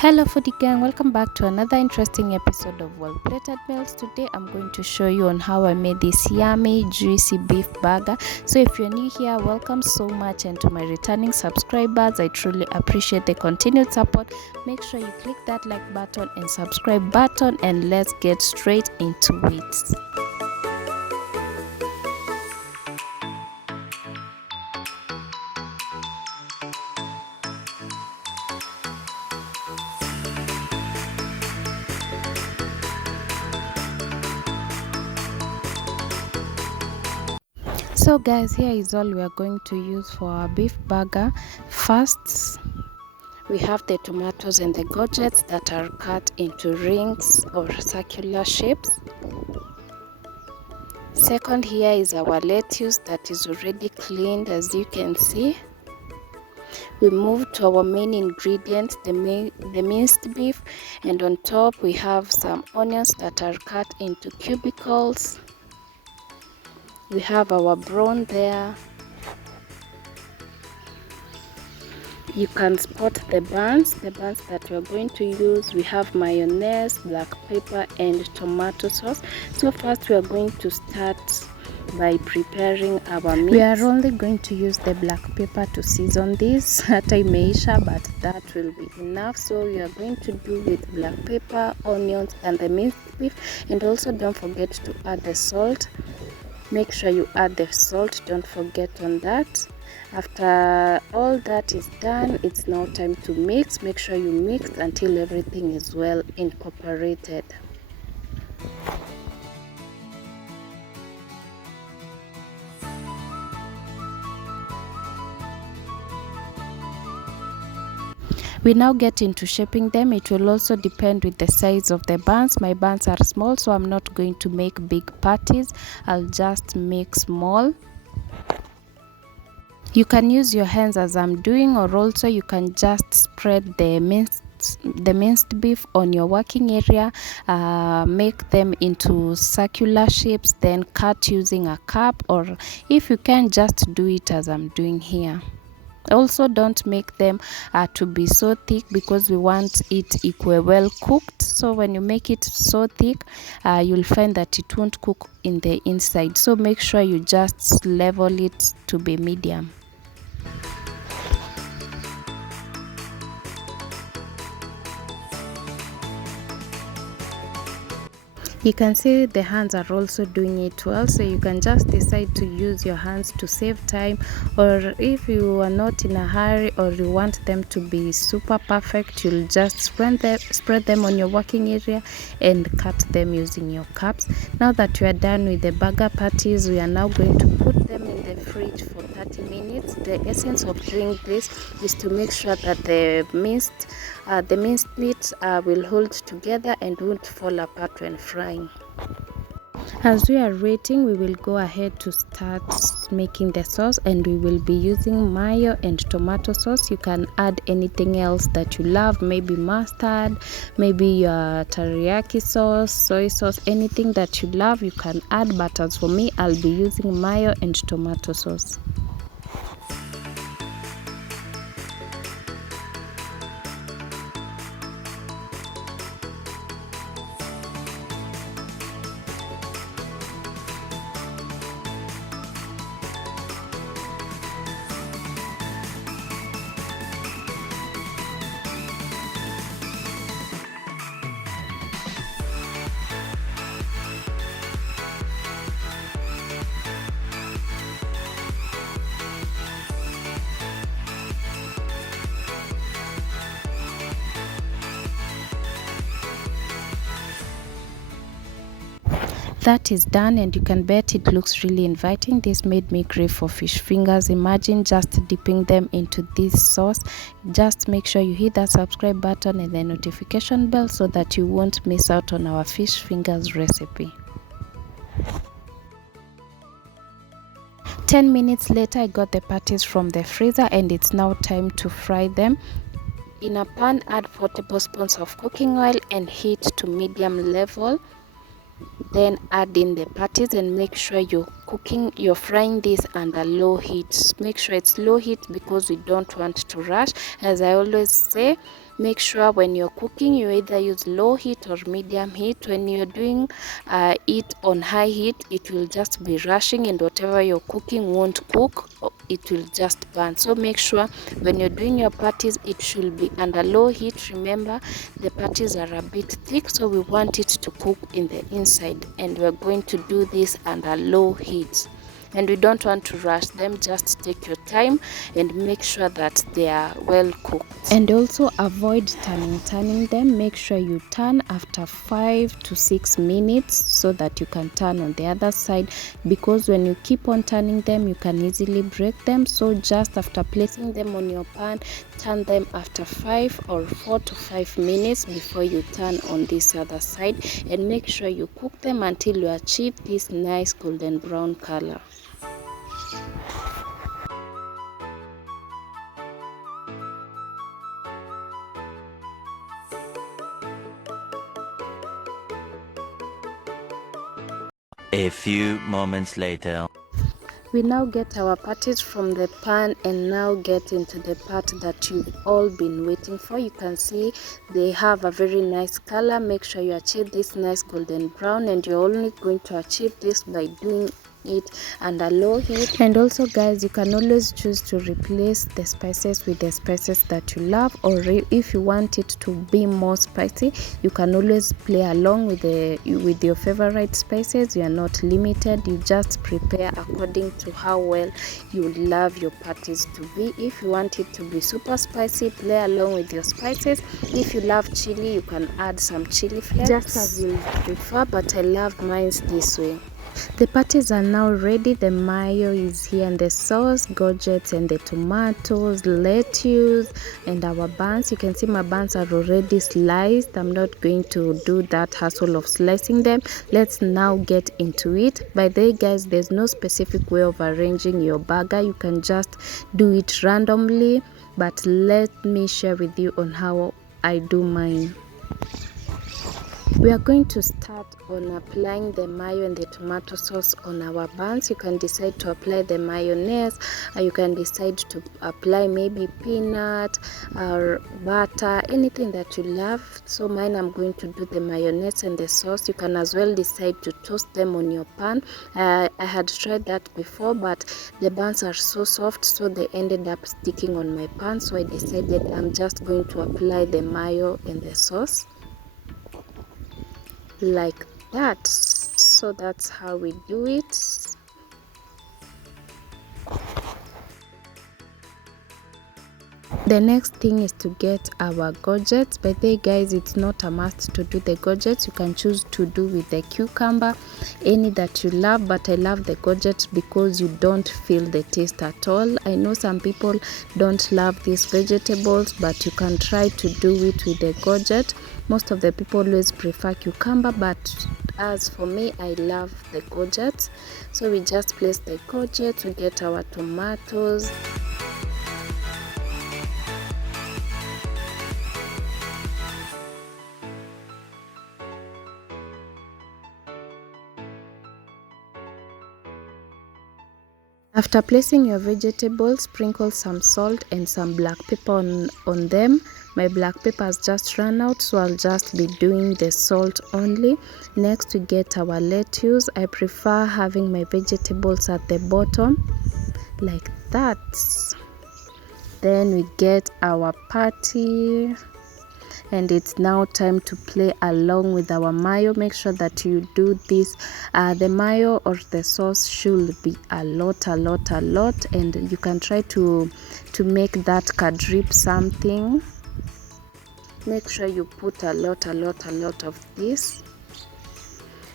Hello foodie gang, welcome back to another interesting episode of Well Plated Meals. Today I'm going to show you on how I made this yummy juicy beef burger. So if you're new here, welcome so much, and to my returning subscribers, I truly appreciate the continued support. Make sure you click that like button and subscribe button, and let's get straight into it. So guys, here is all we are going to use for our beef burger. First, we have the tomatoes and the gourgets that are cut into rings or circular shapes. Second, here is our lettuce that is already cleaned, as you can see. We move to our main ingredient, the minced beef, and on top we have some onions that are cut into cubicles. We have our brown there. You can spot the buns that we are going to use. We have mayonnaise, black pepper, and tomato sauce. So first we are going to start by preparing our meat. We are only going to use the black pepper to season this. Hata imeisha, but that will be enough. So we are going to do with black pepper, onions, and the minced beef. And also don't forget to add the salt. Make sure you add the salt, don't forget on that. After all that is done, it's now time to mix. Make sure you mix until everything is well incorporated. We now get into shaping them. It will also depend with the size of the buns. My buns are small, so I'm not going to make big patties. I'll just make small. You can use your hands as I'm doing, or also you can just spread the minced beef on your working area. Make them into circular shapes, then cut using a cup, or if you can, just do it as I'm doing here. Also, don't make them to be so thick, because we want it equal well cooked. So when you make it so thick, you'll find that it won't cook in the inside. So make sure you just level it to be medium. You can see the hands are also doing it well, so you can just decide to use your hands to save time, or if you are not in a hurry or you want them to be super perfect, you'll just spread them on your working area and cut them using your cups. Now that we are done with the burger patties, we are now going to put them in the fridge for 30 minutes. The essence of doing this is to make sure that the minced meat will hold together and won't fall apart when frying. As we are waiting, we will go ahead to start making the sauce, and we will be using mayo and tomato sauce. You can add anything else that you love, maybe mustard, maybe your teriyaki sauce, soy sauce, anything that you love you can add, but as for me, I'll be using mayo and tomato sauce. That is done, and you can bet it looks really inviting. This made me crave for fish fingers. Imagine just dipping them into this sauce. Just make sure you hit that subscribe button and the notification bell so that you won't miss out on our fish fingers recipe. 10 minutes later, I got the patties from the freezer, and it's now time to fry them. In a pan, add 4 tablespoons of cooking oil and heat to medium level. Then add in the patties and make sure you're frying this under low heat. Make sure it's low heat because we don't want to rush. As I always say, Make sure when you're cooking you either use low heat or medium heat. When you're doing it on high heat, it will just be rushing, and whatever you're cooking won't cook, it will just burn. So make sure when you're doing your patties, it should be under low heat. Remember, the patties are a bit thick, so we want it to cook in the inside, and we're going to do this under low heat. And we don't want to rush them, just take your time and make sure that they are well cooked. And also avoid turning them. Make sure you turn after 5 to 6 minutes so that you can turn on the other side, because when you keep on turning them you can easily break them. So just after placing them on your pan, turn them after 5 or 4 to 5 minutes before you turn on this other side, and make sure you cook them until you achieve this nice golden brown color. A few moments later. We now get our patties from the pan and now get into the part that you've all been waiting for. You can see they have a very nice color. Make sure you achieve this nice golden brown, and you're only going to achieve this by doing it under low heat. And also guys, you can always choose to replace the spices with the spices that you love, or if you want it to be more spicy, you can always play along with your favorite spices. You are not limited, you just prepare according to how well you love your patties to be. If you want it to be super spicy, play along with your spices. If you love chili, you can add some chili flakes, just as you prefer, but I love mine this way. The patties are now ready. The mayo is here, and the sauce, gourgets, and the tomatoes, lettuce, and our buns. You can see my buns are already sliced. I'm not going to do that hassle of slicing them. Let's now get into it. By the way guys, there's no specific way of arranging your burger. You can just do it randomly, but let me share with you on how I do mine. We are going to start on applying the mayo and the tomato sauce on our buns. You can decide to apply the mayonnaise, or you can decide to apply maybe peanut or butter, anything that you love. So mine, I'm going to do the mayonnaise and the sauce. You can as well decide to toast them on your pan. I had tried that before, but the buns are so soft, so they ended up sticking on my pan. So I decided I'm just going to apply the mayo and the sauce like that. So that's how we do it. The next thing is to get our gourgets. By the way guys, it's not a must to do the gourgets. You can choose to do with the cucumber, any that you love, but I love the gourgets because you don't feel the taste at all. I know some people don't love these vegetables, but you can try to do it with the gourget. Most of the people always prefer cucumber, but as for me, I love the gourgets. So we just place the gourgets, we get our tomatoes. After placing your vegetables, sprinkle some salt and some black pepper on them. My black pepper has just run out, so I'll just be doing the salt only. Next we get our lettuce. I prefer having my vegetables at the bottom like that. Then we get our patty, and it's now time to play along with our mayo. Make sure that you do this. The mayo or the sauce should be a lot, and you can try to make that drip something. Make sure you put a lot of this.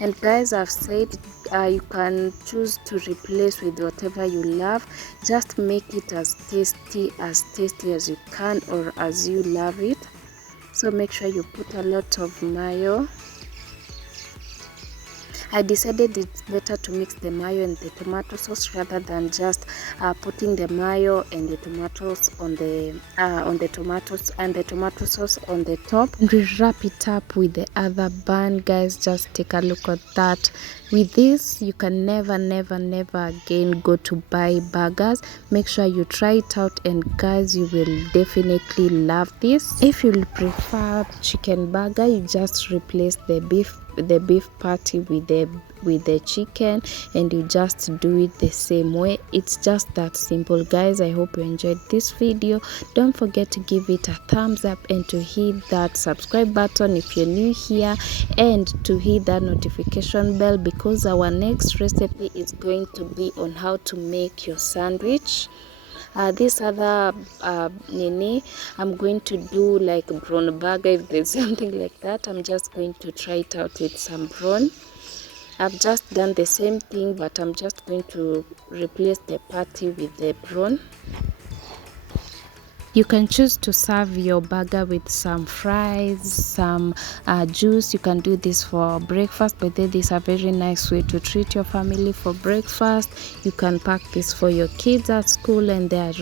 And guys, I've said you can choose to replace with whatever you love. Just make it as tasty as you can, or as you love it. So make sure you put a lot of mayo. I decided it's better to mix the mayo and the tomato sauce rather than just putting the mayo and the tomatoes on the tomatoes and the tomato sauce on the top. And we wrap it up with the other bun, guys. Just take a look at that. With this, you can never again go to buy burgers. Make sure you try it out, and guys, you will definitely love this. If you prefer chicken burger, you just replace the beef patty with the chicken, and you just do it the same way. It's just that simple, guys. I hope you enjoyed this video. Don't forget to give it a thumbs up and to hit that subscribe button if you're new here, and to hit that notification bell, because our next recipe is going to be on how to make your sandwich. This other nini, I'm going to do like prawn burger. If there's something like that, I'm just going to try it out with some prawn. I've just done the same thing, but I'm just going to replace the patty with the prawn. You can choose to serve your burger with some fries, some juice. You can do this for breakfast, but this is a very nice way to treat your family for breakfast. You can pack this for your kids at school, and they're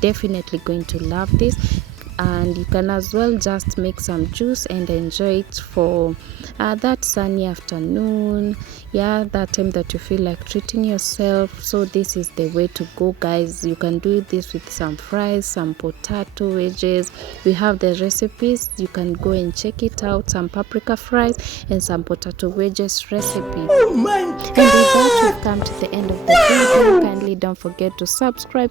definitely going to love this. And you can as well just make some juice and enjoy it for that sunny afternoon, that time that you feel like treating yourself. So this is the way to go, guys. You can do this with some fries, some potato wedges. We have the recipes, you can go and check it out. Some paprika fries and some potato wedges recipe. Oh my god! And with that, we've come to the end of the video. Kindly don't forget to subscribe,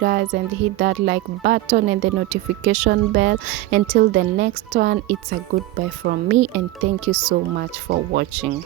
guys, and hit that like button and the notification bell. Until the next one, it's a goodbye from me, and thank you so much for watching.